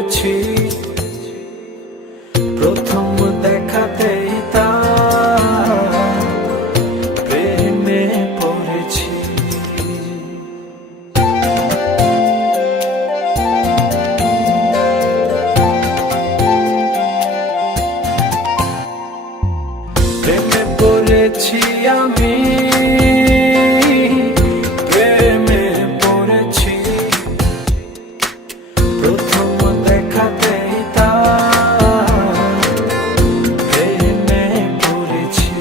পড়েছি, প্রথম দেখাতেই তার প্রেমে পড়েছি। প্রেমে পড়েছি আমি, প্রেমে পড়েছি, প্রথম দেখাতেই তার প্রেমে পড়েছি।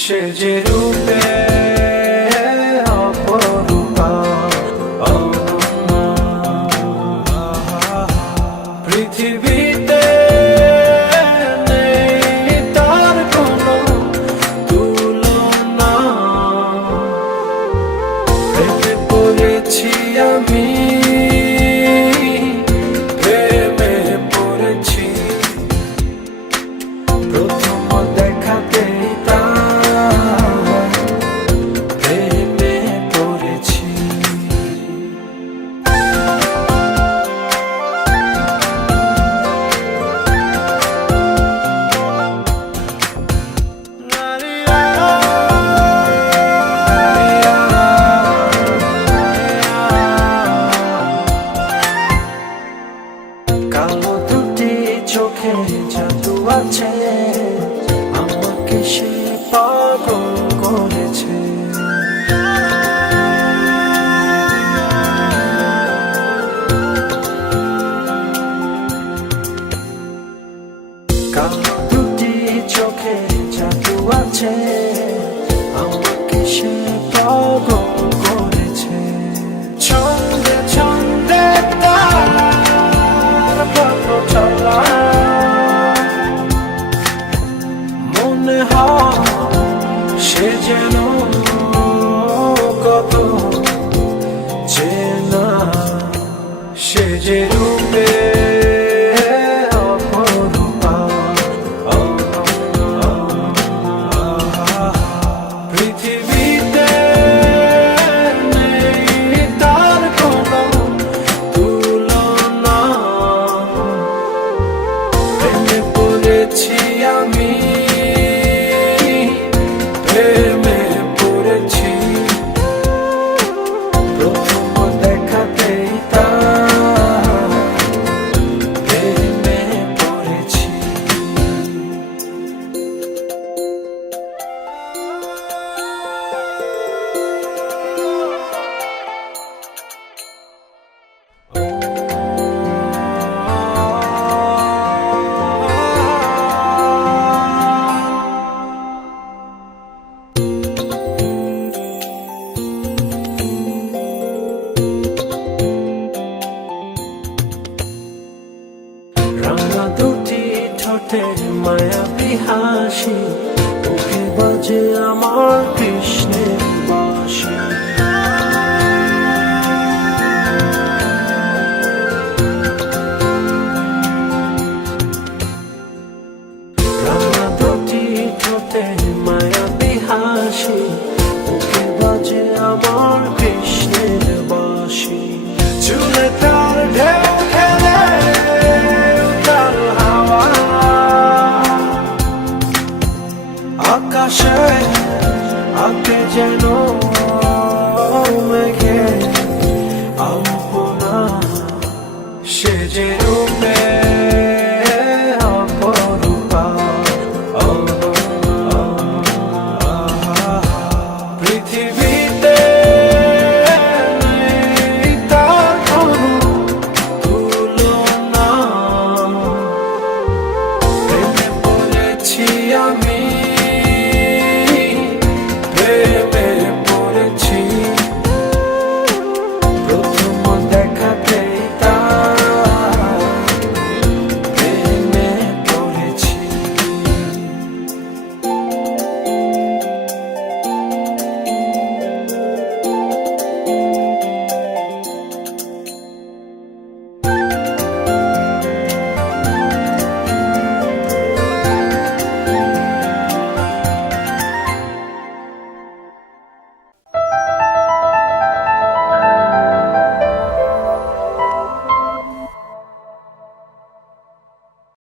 সে যে রূপে অপরূপা অনন্যা, পৃথিবীতে আমি প্রেমে পড়েছি, প্রথম দেখাতেই তার প্রেমে পড়েছি। কালো দুটি চোখে জাদু আছে, আমাকে সে পাগল করেছে। কালো দুটি চোখে জাদু আছে, আমাকে সে পাগল করেছে। ছন্দে ছন্দে মনে হয় সে যেন কত চেনা, সে যে রূপে অপরূপা পৃথিবীতে নেই তার কোনো তুলনা। প্রেমে পড়েছি আমি, প্রেমে পড়েছি, প্রথম দেখাতেই তার প্রেমে পড়েছি। রাঙা দুটি ঠোঁটে মায়াবী হাসি, মুখে বাজে আমার কৃষ্ণের